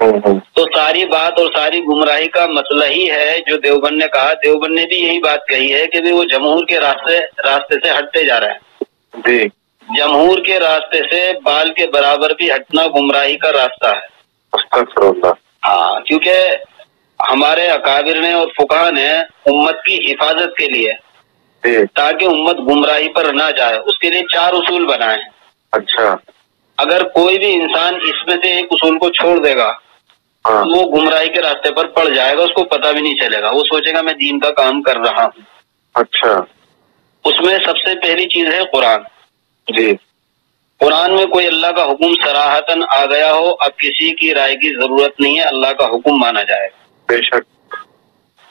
تو ساری بات اور ساری گمراہی کا مسئلہ ہی ہے جو دیوبند نے کہا. دیوبند نے بھی یہی بات کہی ہے کہ وہ جمہور کے راستے سے ہٹتے جا رہے ہیں. جی. جمہور کے راستے سے بال کے برابر بھی ہٹنا گمراہی کا راستہ ہے. استغفر اللہ. ہاں، کیونکہ ہمارے اکابر نے اور فقہا نے امت کی حفاظت کے لیے تاکہ امت گمراہی پر نہ جائے اس کے لیے 4 اصول بنائے ہیں. اچھا. اگر کوئی بھی انسان اس میں سے ایک اصول کو چھوڑ دے گا وہ گمراہی کے راستے پر پڑ جائے گا، اس کو پتہ بھی نہیں چلے گا، وہ سوچے گا میں دین کا کام کر رہا ہوں. اچھا. اس میں سب سے پہلی چیز ہے قرآن. جی. قرآن میں کوئی اللہ کا حکم صراحتاً آ گیا ہو، اب کسی کی رائے کی ضرورت نہیں ہے، اللہ کا حکم مانا جائے گا. بے شک.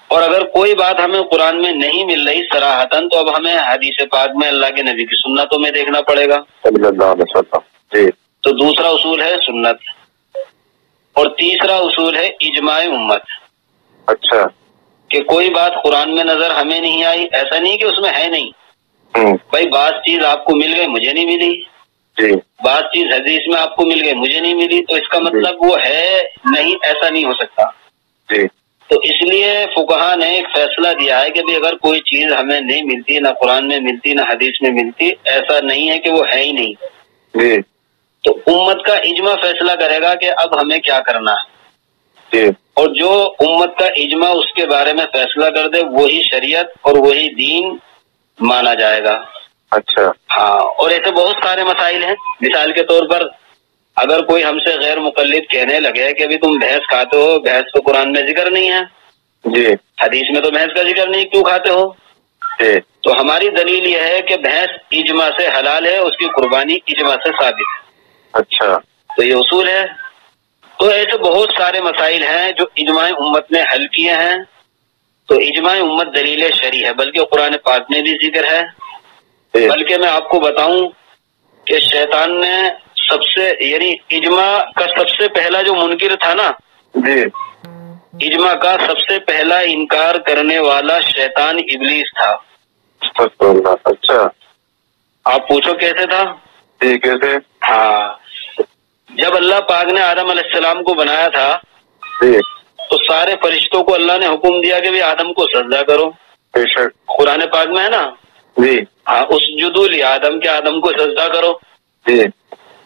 اور اگر کوئی بات ہمیں قرآن میں نہیں مل رہی صراحتاً تو اب ہمیں حدیث پاک میں اللہ کے نبی کی سنتوں میں دیکھنا پڑے گا. صلی اللہ علیہ وسلم. جی. تو دوسرا اصول ہے سنت، اور تیسرا اصول ہے اجماع امت. اچھا. کہ کوئی بات قرآن میں نظر ہمیں نہیں آئی، ایسا نہیں کہ اس میں ہے نہیں. بھائی بعض چیز آپ کو مل گئی مجھے نہیں ملی، جی. بعض چیز حدیث میں آپ کو مل گئی مجھے نہیں ملی، تو اس کا مطلب وہ ہے نہیں، ایسا نہیں ہو سکتا. جی. تو اس لیے فقہا نے ایک فیصلہ دیا ہے کہ اگر کوئی چیز ہمیں نہیں ملتی، نہ قرآن میں ملتی نہ حدیث میں ملتی، ایسا نہیں ہے کہ وہ ہے ہی نہیں. جی. تو امت کا اجماع فیصلہ کرے گا کہ اب ہمیں کیا کرنا ہے. جی. اور جو امت کا اجماع اس کے بارے میں فیصلہ کر دے وہی شریعت اور وہی دین مانا جائے گا. اچھا. ہاں، اور ایسے بہت سارے مسائل ہیں. مثال کے طور پر اگر کوئی ہم سے غیر مقلد کہنے لگے کہ ابھی تم بھینس کھاتے ہو، بھینس تو قرآن میں ذکر نہیں ہے، جی، حدیث میں تو بھینس کا ذکر نہیں، کیوں کھاتے ہو؟ جی. تو ہماری دلیل یہ ہے کہ بھینس اجماع سے حلال ہے، اس کی قربانی اجماع سے ثابت ہے. اچھا. تو یہ اصول ہے. تو ایسے بہت سارے مسائل ہیں جو اجماع امت نے حل کیے ہیں. تو اجماع امت دلیل شرعی ہے، بلکہ قرآن پاک میں بھی ذکر ہے. بلکہ میں آپ کو بتاؤں کہ شیطان نے سب سے یعنی اجماع کا سب سے پہلا جو منکر تھا نا، جی، اجماع کا سب سے پہلا انکار کرنے والا شیطان ابلیس تھا. اچھا. آپ پوچھو کیسے تھا؟ جی، کیسے؟ ہاں، جب اللہ پاک نے آدم علیہ السلام کو بنایا تھا جی، تو سارے فرشتوں کو اللہ نے حکم دیا کہ بھی آدم کو سجدہ کرو. بے شک. قرآن پاک میں ہے نا. جی. ہاں، اس جدول آدم کے آدم کو سجدہ کرو. جی.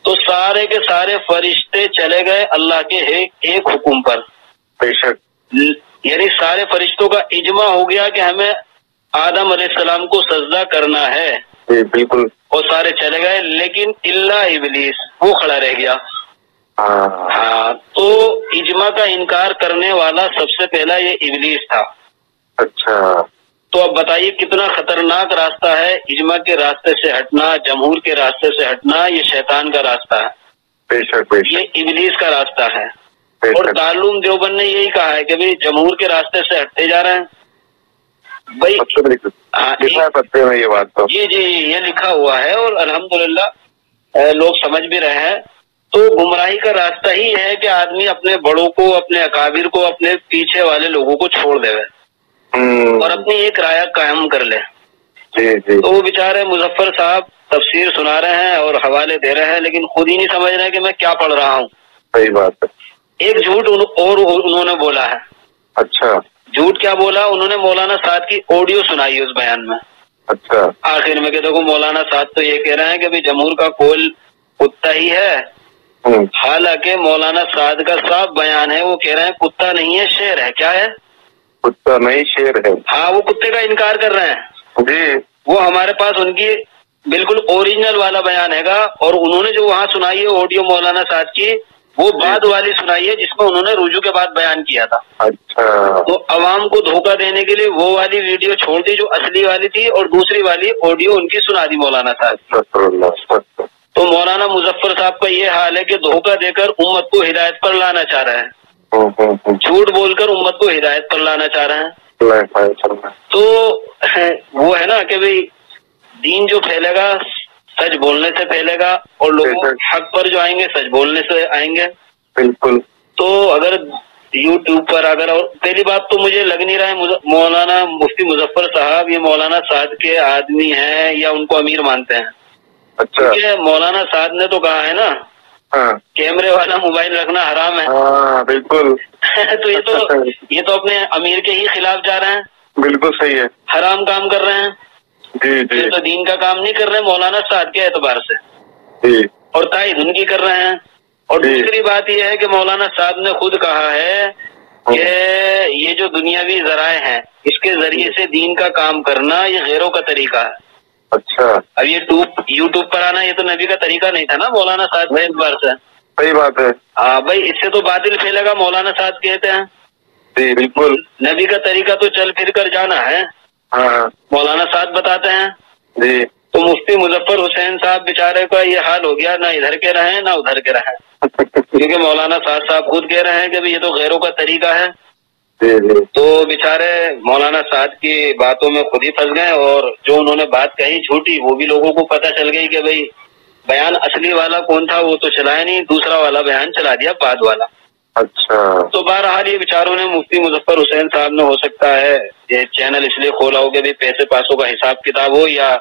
تو سارے کے سارے فرشتے چلے گئے اللہ کے ایک حکم پر. بے شک. یعنی سارے فرشتوں کا اجماع ہو گیا کہ ہمیں آدم علیہ السلام کو سجدہ کرنا ہے. جی، بالکل. اور سارے چلے گئے لیکن اللہ ابلیس وہ کھڑا رہ گیا. ہاں، تو اجماع کا انکار کرنے والا سب سے پہلا یہ ابلیس تھا. اچھا. تو اب بتائیے کتنا خطرناک راستہ ہے اجماع کے راستے سے ہٹنا، جمہور کے راستے سے ہٹنا. یہ شیطان کا راستہ ہے. بے شک، بے شک. یہ ابلیس کا راستہ ہے. اور دارالعلوم دیوبند نے یہی کہا ہے کہ بھئی جمہور کے راستے سے ہٹتے جا رہے ہیں. بھائی لکھا سکتے ہیں یہ بات تو. جی جی، یہ لکھا ہوا ہے اور الحمدللہ لوگ سمجھ بھی رہے ہیں. تو گمراہی کا راستہ ہی ہے کہ آدمی اپنے بڑوں کو، اپنے اکابر کو، اپنے پیچھے والے لوگوں کو چھوڑ دے اور اپنی ایک رائے قائم کر لے. جی جی. تو وہ بیچارے مظفر صاحب تفسیر سنا رہے ہیں اور حوالے دے رہے ہیں لیکن خود ہی نہیں سمجھ رہے کہ میں کیا پڑھ رہا ہوں. صحیح بات ہے. ایک جھوٹ اور انہوں نے بولا ہے. اچھا. جھوٹ کیا بولا؟ انہوں نے مولانا سعد کی آڈیو سنائی اس بیان میں. اچھا. آخر میں کہ دیکھو مولانا سعد تو یہ کہہ رہے ہیں کہ جمہور کا قول کتا ہی ہے. حالانکہ مولانا سعد کا صاف بیان ہے، وہ کہہ رہے ہیں کتا نہیں ہے، شیر ہے. کیا ہے؟ کتا نہیں، شیر ہے. ہاں، وہ کتے کا انکار کر رہے ہیں. جی. وہ ہمارے پاس ان کی بالکل اوریجنل والا بیان ہے گا، اور انہوں نے جو وہاں سنائی ہے آڈیو مولانا سعد کی، وہ بعد والی سنائی ہے جس میں انہوں نے رجوع کے بعد بیان کیا تھا. اچھا. تو عوام کو دھوکہ دینے کے لیے وہ والی ویڈیو چھوڑ دی جو اصلی والی تھی، اور دوسری والی آڈیو ان کی سنا دی مولانا صاحب. تو مولانا مظفر صاحب کا یہ حال ہے کہ دھوکہ دے کر امت کو ہدایت پر لانا چاہ رہے ہیں، جھوٹ بول کر امت کو ہدایت پر لانا چاہ رہے ہیں. تو وہ ہے نا کہ بھئی دین جو پھیلے گا سچ بولنے سے پھیلے گا، اور لوگ حق پر جو آئیں گے سچ بولنے سے آئیں گے. بالکل. تو اگر یوٹیوب پر اور پہلی بات تو مجھے لگ نہیں رہا ہے مولانا مفتی مظفر صاحب یہ مولانا سعد کے آدمی ہیں یا ان کو امیر مانتے ہیں. اچھا. مولانا سعد نے تو کہا ہے نا کیمرے والا موبائل رکھنا حرام ہے. ہاں بالکل. تو یہ تو اپنے امیر کے ہی خلاف جا رہے ہیں. بالکل صحیح ہے. حرام کام کر رہے ہیں. جی جی. یہ تو دین کا کام نہیں کر رہے مولانا سعد کے اعتبار سے. جی. اور تائید ان کی کر رہے ہیں. اور دوسری بات یہ ہے کہ مولانا صاحب نے خود کہا ہے کہ یہ جو دنیاوی ذرائع ہیں اس کے ذریعے سے دین کا کام کرنا یہ غیروں کا طریقہ ہے. اچھا. اب یہ یوٹیوب پر آنا یہ تو نبی کا طریقہ نہیں تھا نا مولانا صاحب کے اعتبار سے. صحیح بات ہے. ہاں بھائی اس سے تو باطل پھیلے گا مولانا صاحب کہتے ہیں. جی بالکل. نبی کا طریقہ تو چل پھر کر جانا ہے. ہاں مولانا صاحب بتاتے ہیں. جی. تو مفتی مظفر حسین صاحب بیچارے کا یہ حال ہو گیا, نہ ادھر کے رہیں نہ ادھر کے رہیں. کیونکہ مولانا صاحب خود کہہ رہے ہیں کہ یہ تو غیروں کا طریقہ ہے. تو بیچارے مولانا صاحب کی باتوں میں خود ہی پھنس گئے, اور جو انہوں نے بات کہی جھوٹی وہ بھی لوگوں کو پتہ چل گئی کہ بھئی بیان اصلی والا کون تھا وہ تو چلایا نہیں, دوسرا والا بیان چلا دیا بعد والا. اچھا. تو بہرحال یہ بیچاروں نے مفتی مظفر حسین صاحب نے ہو سکتا ہے یہ چینل اس لیے کھولا ہو کہ بھی پیسے پاسوں کا حساب کتاب ہو, یا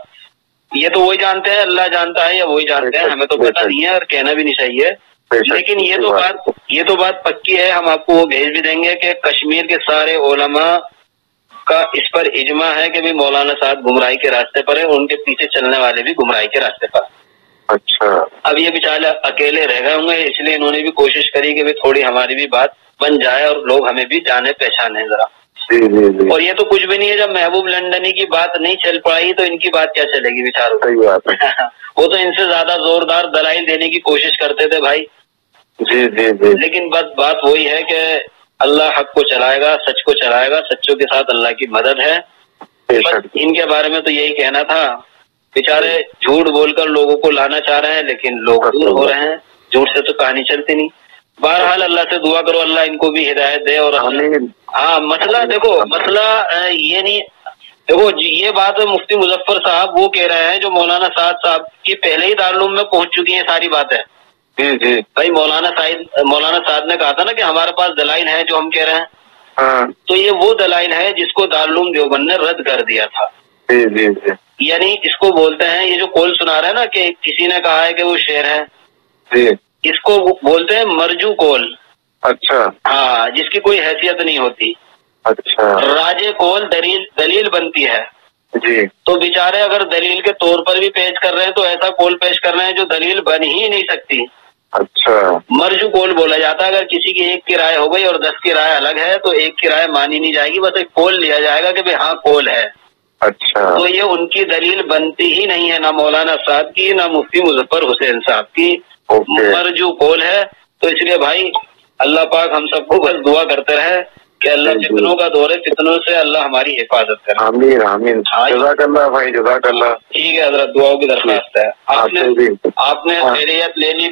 یہ تو وہی جانتے ہیں, اللہ جانتا ہے یا وہی جانتے ہیں, ہمیں تو پتہ نہیں ہے اور کہنا بھی نہیں چاہیے. لیکن یہ تو بات پکی ہے, ہم آپ کو وہ بھیج بھی دیں گے کہ کشمیر کے سارے علماء کا اس پر اجماع ہے کہ بھی مولانا صاحب گمراہی کے راستے پر ہے, ان کے پیچھے چلنے والے بھی گمراہی کے راستے پر. اچھا. اب یہ بیچارے اکیلے رہ گئے ہوں گے, اس لیے انہوں نے بھی کوشش کری کہ بھی تھوڑی ہماری بھی بات بن جائے اور لوگ ہمیں بھی جانے پہچانے ذرا. اور یہ تو کچھ بھی نہیں ہے, جب محبوب لندنی کی بات نہیں چل پائی تو ان کی بات کیا چلے گی بیچاروں. صحیح بات ہے. وہ تو ان سے زیادہ زوردار دلائل دینے کی کوشش کرتے تھے بھائی. جی جی جی. لیکن بس بات وہی ہے کہ اللہ حق کو چلائے گا, سچ کو چلائے گا, سچوں کے ساتھ اللہ کی مدد ہے. بس ان کے بارے میں تو یہی کہنا تھا. بیچارے جھوٹ بول کر لوگوں کو لانا چاہ رہے ہیں لیکن لوگ دور ہو رہے ہیں, جھوٹ سے تو کہانی چلتی نہیں. بہرحال اللہ سے دعا کرو اللہ ان کو بھی ہدایت دے. اور ہاں مسئلہ دیکھو, مسئلہ یہ نہیں دیکھو یہ بات مفتی مظفر صاحب وہ کہہ رہے ہیں جو مولانا صاحب کی پہلے ہی دارالعلوم میں پہنچ چکی ہیں ساری باتیں. جی جی. بھائی مولانا صاحب نے کہا تھا نا کہ ہمارے پاس دلائل ہیں جو ہم کہہ رہے ہیں, تو یہ وہ دلائل ہے جس کو دارالعلوم دیوبند نے رد کر دیا تھا. جی جی جی. یعنی اس کو بولتے ہیں, یہ جو قول سنا رہے ہیں نا کہ کسی نے کہا ہے کہ وہ شعر ہے, جی اس کو بولتے ہیں مرجو قول. اچھا. ہاں جس کی کوئی حیثیت نہیں ہوتی. اچھا. راجے قول دلیل بنتی ہے. جی. تو بیچارے اگر دلیل کے طور پر بھی پیش کر رہے ہیں تو ایسا قول پیش کر رہے ہیں جو دلیل بن ہی نہیں سکتی. اچھا. مرجو قول بولا جاتا ہے اگر کسی کی ایک کی رائے ہو گئی اور 10 کی رائے الگ ہے تو ایک کی رائے مانی نہیں جائے گی, بس ایک قول لیا جائے گا کہ بھئی ہاں قول ہے. اچھا. تو یہ ان کی دلیل بنتی ہی نہیں ہے, نہ مولانا صاحب کی نہ مفتی مظفر حسین صاحب کی. مرجو قول ہے. تو اس لیے بھائی اللہ پاک ہم سب کو بس دعا کرتے رہے کہ اللہ فتنوں کا دور ہے, فتنوں سے اللہ ہماری حفاظت کرے. آمین آمین. جزاک اللہ بھائی, جزاک اللہ. ٹھیک ہے حضرت, دعاؤں کی درخواست ہے. آپ نے خیریت لے لی.